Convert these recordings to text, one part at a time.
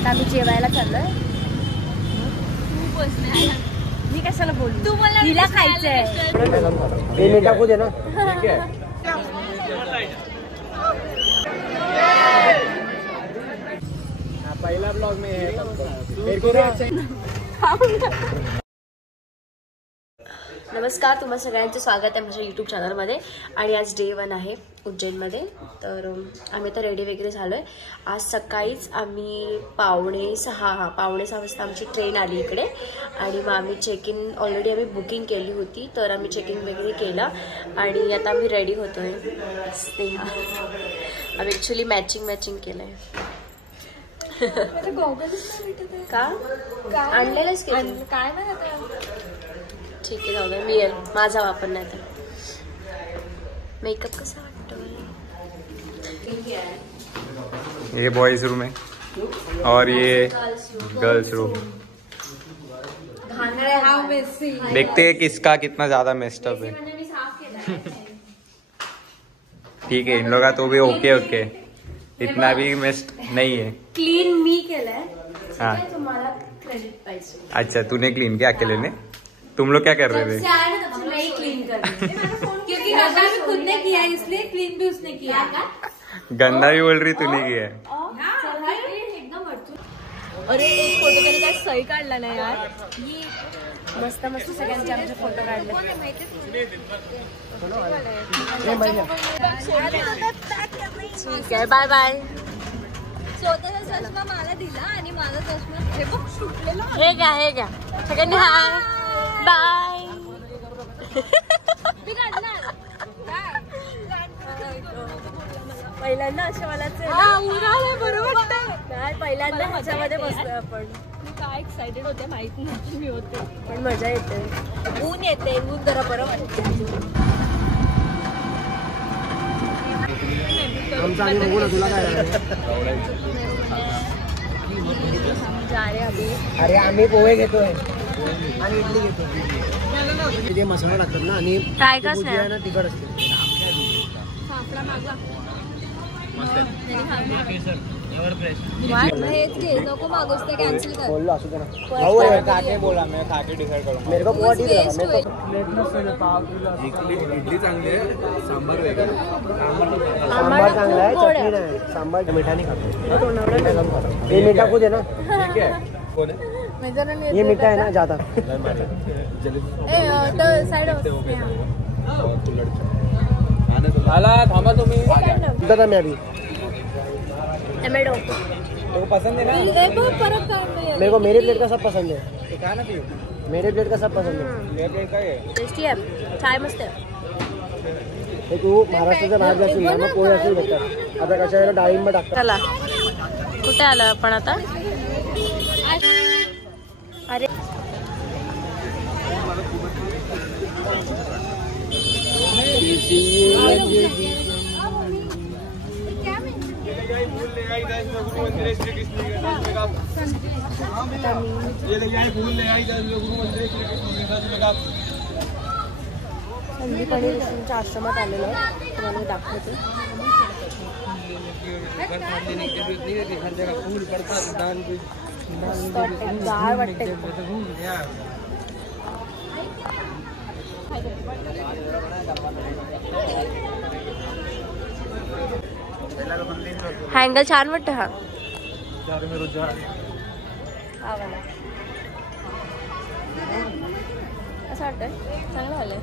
आता आम्ही जेवायला चाललोय. मी कशाला बोलू, तू मला हिला खायचंय. हे टाकू दे ना. पहिला ब्लॉग में नमस्कार, तुम्हा सगळ्यांचं स्वागत आहे माझ्या यूट्यूब चॅनलमध्ये. आणि आज डे 1 आहे उज्जैनमध्ये. तर आम्ही तर रेडी वगैरे झालो आहे. आज सकाळीच आम्ही पावणे सहा वाजता आमची ट्रेन आली इकडे. आणि मग आम्ही चेक इन ऑलरेडी आम्ही बुकिंग केली होती, तर आम्ही चेक इन वगैरे केला आणि आता आम्ही रेडी होतो आहे. आम्ही ॲक्च्युली मॅचिंग केलं आहे. का आणलेलंच काय नाही आता. ठीक आहे, जाऊ दे. मी माझा वापर नाही तर. मेकअप कसा वाटतो? ये बॉयज रूम है और ये गर्ल्स रूम. देखते हैं किसका कितना ज्यादा मेस्टअप है. ठीक है, इन लोग का तो भी ओके इतना भी मेस्ट नहीं है. क्लीन मी केलंय. हाँ, तुम्हाला क्रेडिट पाहिजे. अच्छा तूने क्लीन किया अकेले ने. तुम लोग क्या कर रहे थे? नहीं क्लीन कर क्योंकि रजा भी खुद ने किया इसलिए क्लीन भी उसने किया. गंदा भी बोल रही तूने किया. अरे एक फोटो तरी काय सही काढला नाही यार. मस्त सगळ्यांचे आमचे फोटो काढले. ठीक आहे, बाय बाय. स्वतःचा चष्मा मला दिला आणि माझा चष्मा हे बघ सुटलेला. हे घ्या सगळ्यांनी. Hi bye. पहिल्यांदा अशा मला बरोबर काय पहिल्यांदा ह्याच्यामध्ये बसतोय आपण. मी काय एक्साइटेड होते माहित नव्हती मी होते, पण मजा येते. ऊन येते, ऊन जरा बरं वाटते. अरे आम्ही पोहे घेतोय आणि इडली घेतोय. ते मसाला टाकतात ना आणि काय कसं आहे ना तिखट असते. हेच घे, नको मागूस ते कॅन्सल कर. बोललो असू दे ना. काके बोला मैं काके डिसाइड करूंगा. मेरे को पोहा ठीक लगा. मेरे को इडली चांगली आहे, सांबार वेगळा. सांबार चांगला आहे, चटणी नाही. सांबार मीठा नाही खातो. ये मीठा को दे ना. ठीक है. कौन है ये? मीठा है ना ज्यादा. थांबा तुम्ही. दादा मैं अभी टमेटो मेरे को पसंद है ना. मेरे को मेरे प्लेट का सब पसंद है. मेरे प्लेट का सब पसंद है. मेरे प्लेट का है टेस्टी आहे. छाय मस्त आहे. हे तू महाराष्ट्राच्या बाहेर जाशील ना, मग पोहे असेल भेटतात. आता कशा डाळिंब टाकतात. चला कुठे आलो आपण आता? अरे संदीपाणी ऋषींच्या आश्रमात आलेलो तुम्हाला दाखवते. गार वाटते. हँगल छान वाटतं. हा असं वाटतंय चांगलं झालंय.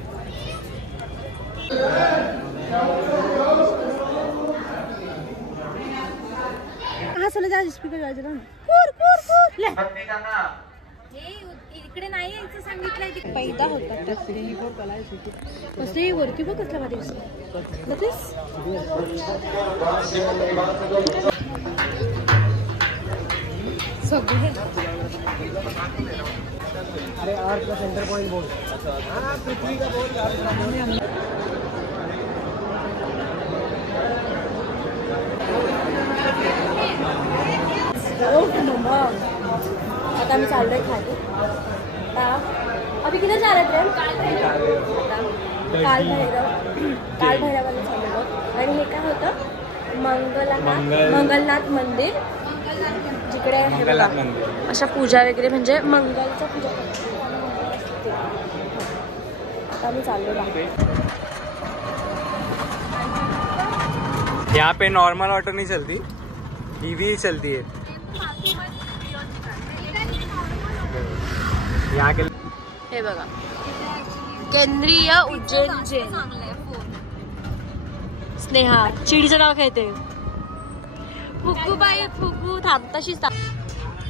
हा सोला जा स्पीकर वाजव ना. इकडे नाही यायचं सांगितलंय. पैदा होतात कसले वरती बघ कसला भारी दिसतो. सगळे अरे अर्थ का सेंटर पॉइंट बोल. पृथ्वी का बोल. आता आम्ही चाललोय खाली. अभी किधर जा रहे थे? काल भैरवाला चाललो. आणि हे काय होतं? मंगलनाथ मंदिर. इकडे हे बघा, अशा पूजा वगैरे म्हणजे मंगलचा पूजा करतात. आता मी चाललो आहे. यहाँ पे नॉर्मल ऑटो नहीं चलती, ईवी चलती है यहाँ के. हे बघा, केंद्रीय उज्जैन जेल. स्नेहा चिडीचं नाव काय ते? फुगू बाई फुगू, थांब तशीच थांब.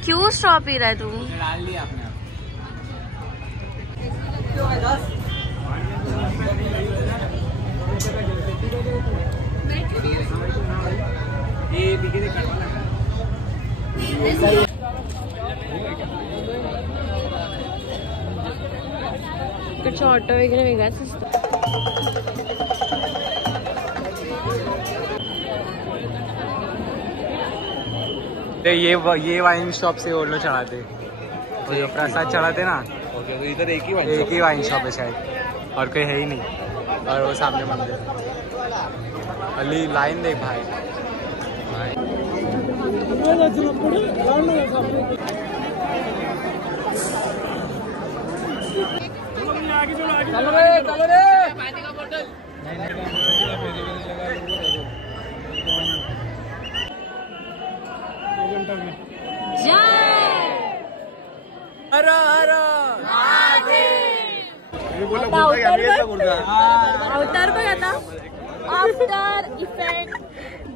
क्यों स्ट्रॉ पी रहा है तू? इकडचे ऑटो वगैरे वेगळाच असतो. ये वाइन शॉप से वो लोग चढ़ाते, तो प्रसाद चढ़ाते ना, इधर एक ही वाइन शॉप है शायद, और कोई है ही नहीं. और वो सामने मंदिर. अली लाइन देख भाई. अवतार बघ आता. आफ्टर इफेक्ट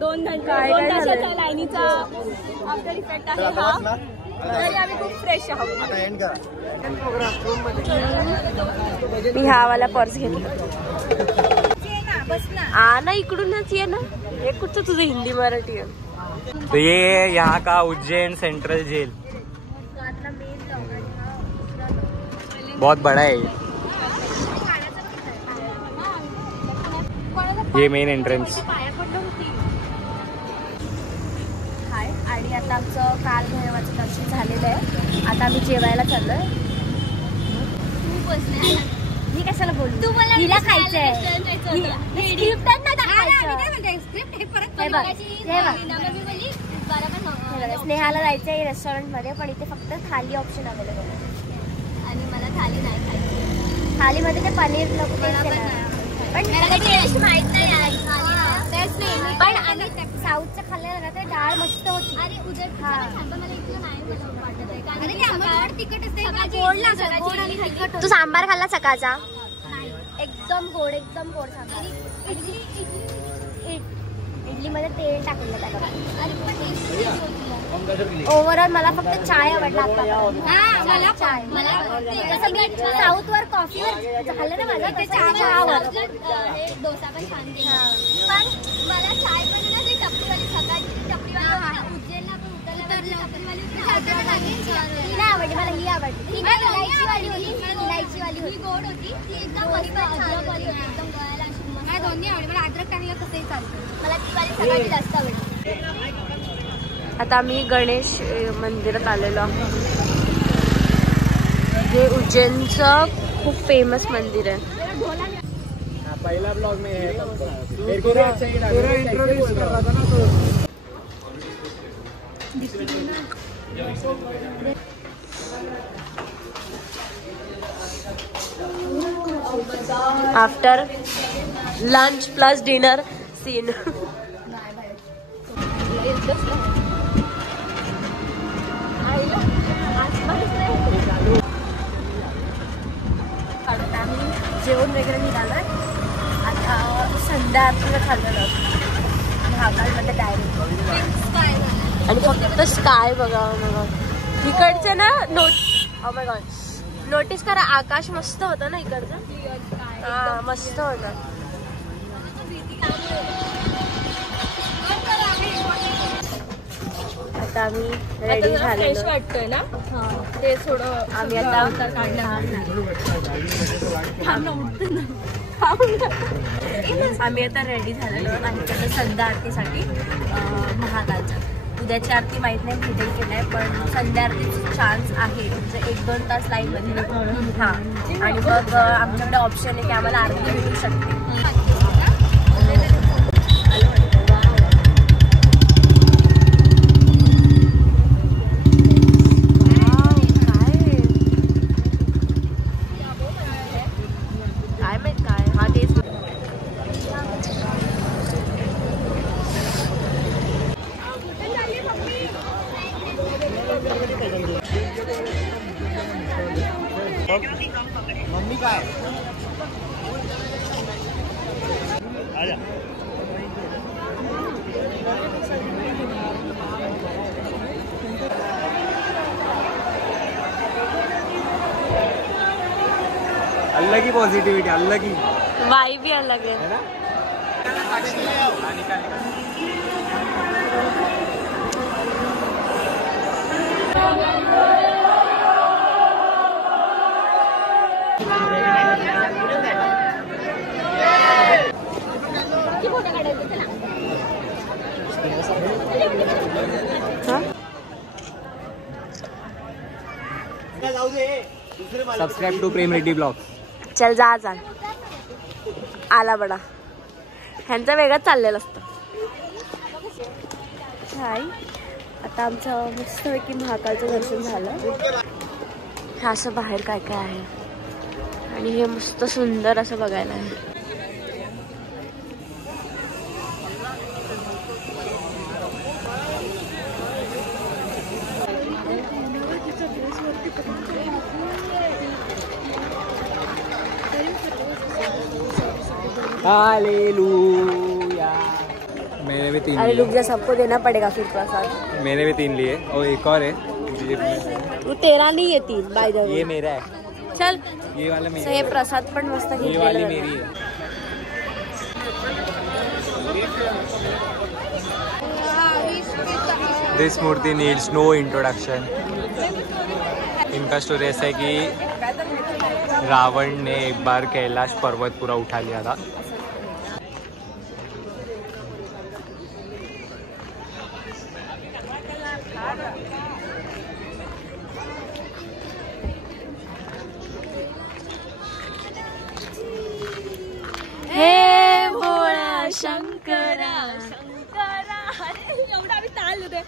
2 तासाच्या लाईनीचा आफ्टर इफेक्ट आहे हा. तरी आम्ही खूप फ्रेश आहोत. मी हा वाला पर्स घेतला. ना इकडूनच ये ना. हे कुठचं तुझं हिंदी मराठी आहे? तो ये यहाँ का उज्जैन सेंट्रल जेल बहुत बड़ा है. ये मेन एंट्रन्स. हाय, आणि आता आमचं काल भैरवाचं दर्शन झालेलं आहे. आता आम्ही जेवायला चाललोय. मी कशाला बोलू? तिला खायचंय. स्नेहाला जायचंय रेस्टॉरंट मध्ये, पण इथे फक्त थाली ऑप्शन अवेलेबल आहे. आणि मला थाली नाही खायची. थालीमध्ये ते पनीर नको पण माहित नाही. पण आम्ही साऊथचं खाल्लं ना, ते डाळ मस्त होती. तू सांबार खाल्ला सकाळचा? एकदम गोड, एकदम गोड सांबार. इडली मध्ये तेल टाकलेलं त्याला. ओव्हरऑल मला फक्त चाय आवडला. साऊथ वर कॉफीवर झालं ना माझं, ते चहा आवडलं. डोसा पण छान दिला. पण मला चाय पण ना, ते टपरीवाली सकाळची टपरीवाली उज्जैनला पण उतरली नाही आवडली मला. ही आवडली. इलायचीवाली होती, गोड होती ती एकदम. एकदम गळायला अशी. मला दोन्ही आवडली. मला अद्रक टाकलं तसंही चालतं. मला ती वाली सगळ्यात जास्त आवडली. आता आम्ही गणेश मंदिरात आलेलो आहोत. हे उज्जैनचं खूप फेमस मंदिर आहे. पहिला ब्लॉग में है. इंट्रोड्यूस कर रहा था ना तो. After lunch plus dinner scene. जेवण वगैरे निघालं. आता संध्या आरतीला खाल्लेलं महाकालमध्ये डायरेक्ट. आणि फक्त स्काय बघा. इकडचं ना नोटीस करा, आकाश मस्त होतं ना इकडचं. हा मस्त होतं. आता आम्ही रेडी झालेलो वाटतोय ना. ते थोडं आम्ही आता आम्ही आता रेडी झालेलो आणि संध्या आरतीसाठी महाकालच्या. उद्याची आरती माहित नाही कुठे केलंय, पण संध्या आरतीची चान्स आहे. म्हणजे 1-2 तास लाईन मध्ये. हा, आणि मग आमच्याकडे ऑप्शन आहे की आम्हाला आरती भेटू शकते. मम्मी काय अलग ही पॉजिटिविटी, अलग ही वाई भी अलग है ना। Subscribe to Prem Reddy blog. चल जा जा आला बडा ह्यांचं वेगळंच चाललेलं असतं. हाय आता आमचं मस्तपैकी महाकालचं दर्शन झालं. हे असं बाहेर काय काय आहे आणि हे मस्त सुंदर असं बघायला आहे. हालेलुया. मैंने भी 3 अरे रुक जा, सबको देना पड़ेगा फिर प्रसाद. मैंने भी 3 लिए और एक और है. वो तेरा नहीं है 3 बाय द वे. ये मेरा है. चल ये वाला मेरा हे प्रसाद पण मस्त ये वाली मेरी है. दिस मूर्ति नीड्स नो इंट्रोडक्शन. इनका स्टोरी ऐसा है कि रावण ने एक बार कैलाश पर्वत पूरा उठा लिया था. हे भोळा शंकरा एवढा आम्ही ताल होते.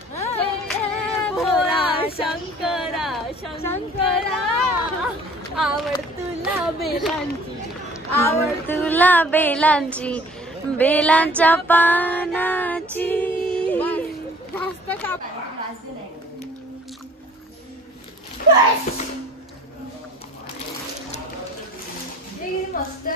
भोळा शंकरा शंकरा आवड तुला बेलांची आवड तुला बेलांची बेलांच्या पानाची. जास्त का मस्त